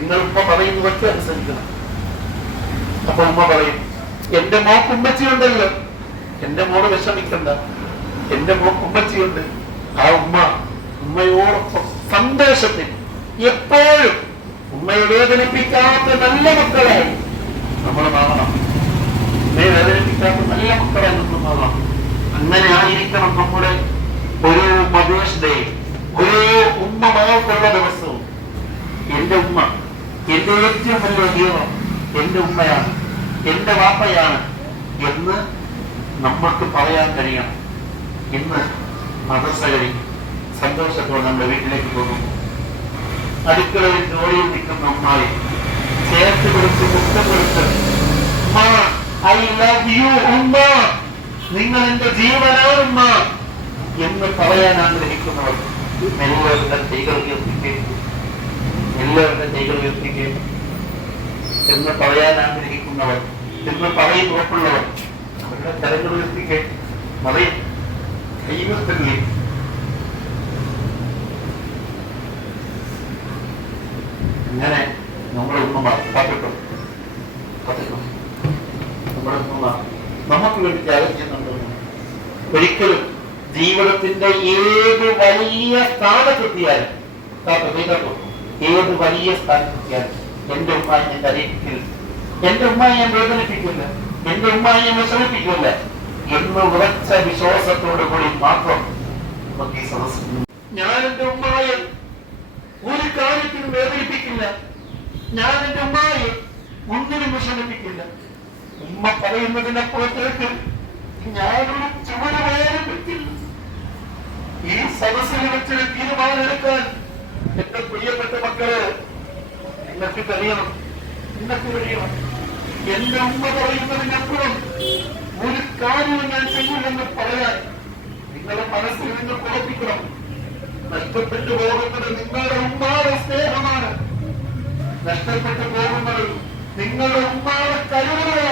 നിങ്ങൾ ഉമ്മ പറയുന്നതൊക്കെ അനുസരിക്കണം. അപ്പൊ ഉമ്മ പറയും, എന്റെ മോക്ക് ഉമ്മച്ചിയുണ്ടല്ലോ, എന്റെ മോള് വിഷമിക്കണ്ട, എന്റെ മോക്ക് ഉമ്മച്ചിയുണ്ട്. ആ ഉമ്മയോടൊപ്പം സന്തോഷത്തിൽ എപ്പോഴും ഉമ്മയെ വേദനിപ്പിക്കാത്ത നല്ല മക്കളായി നമ്മൾ മാറണം. ഉമ്മയെ വേദനിപ്പിക്കാത്ത നല്ല മക്കളായി നമ്മൾ മാറണം. അങ്ങനെ ആയിരിക്കണം നമ്മുടെ ഒരു മദേഴ്സ് ഡേ, ഒരു ഉമ്മ മകൾക്കുള്ള ദിവസവും. എന്റെ ഉമ്മ എന്റെ ഏറ്റവും വലിയ ഹീറോ, എന്റെ ഉമ്മയാണ്, എന്റെ വാപ്പയാണ് എന്ന് നമ്മൾക്ക് പറയാൻ കഴിയണം. ഇന്ന് മദ്രസ കഴിഞ്ഞ് സന്തോഷത്തോടെ നമ്മുടെ വീട്ടിലേക്ക് പോകുന്നു. അടുക്കളയിൽ ജോലിയിൽ നിൽക്കുന്ന ഉമ്മായി ചേർത്ത് കൊടുത്ത് മുത്തം കൊടുത്ത്, ഐ ലവ് യു ഉമ്മ, നിങ്ങൾ എന്റെ ജീവനാണ് ഉമ്മ എന്ന് പറയാൻ ആഗ്രഹിക്കുന്നവർ എല്ലാവരുടെ കൈകൾ ഉയർത്തിക്കുകയും എല്ലാവരുടെ കൈകൾ ഉയർത്തിക്കുകയും എന്ന് പറയാൻ ആഗ്രഹിക്കുന്നവർ, എന്ന് പറയും ഉറപ്പുള്ളവർ അവരുടെ കരങ്ങൾ ഉയർത്തിക്കുകയും പറയും കൈവൃത്തല്ലേ. ഇങ്ങനെ നമ്മുടെ ഉമ്മമാർ കാത്തിട്ടും നമ്മുടെ ഉമ്മമാർ നമുക്ക് വേണ്ടി ത്യാഗം ചെയ്യുന്നുണ്ടോ? ഒരിക്കലും ജീവിതത്തിന്റെ ഏത് വലിയ സ്ഥാനത്തെത്തിയാലും ഏത് വലിയ സ്ഥാനത്തെത്തിയാലും എന്റെ ഉമ്മായി ഞാൻ അറിയിക്കില്ല, എന്റെ ഉമ്മായി ഞാൻ വേദനിപ്പിക്കില്ല, എന്റെ ഉമ്മായി ഞാൻ വിഷമിപ്പിക്കില്ല എന്ന് ഉറച്ച വിശ്വാസത്തോടു കൂടി മാത്രം നമുക്ക് ഈ സദസ്സിൽ ഞാൻ എന്റെ ഉമ്മായെ ഒരു കാര്യത്തിനും വേദനിപ്പിക്കില്ല, ഞാൻ എന്റെ ഉമ്മായെ ഒന്നിനും വിഷമിപ്പിക്കില്ല. ഉമ്മ പറയുന്നതിനപ്പുറത്തേക്ക് ഞാനൊരു ചുവട് പോയാലും പറ്റില്ല. ഈ സദസ്സിൽ വെച്ചൊരു തീരുമാനമെടുക്കാൻ എന്റെ പ്രിയപ്പെട്ട മക്കളെ നിങ്ങൾക്ക് കഴിയണം, നിങ്ങൾക്ക് കഴിയണം. എന്റെ ഉമ്മ പറയുന്നതിനപ്പുറം ഒരു കാര്യവും ഞാൻ ചെയ്യില്ലെന്ന് പറയാൻ നിങ്ങളുടെ മനസ്സിൽ നിങ്ങൾ ഉറപ്പിക്കണം. നഷ്ടപ്പെട്ടു പോകുന്നത് നിങ്ങളുടെ ഉമ്മാടെ സ്നേഹമാണ്, നഷ്ടപ്പെട്ടു പോകുന്നത് നിങ്ങളുടെ ഉമ്മാടെ കരുതലാണ്.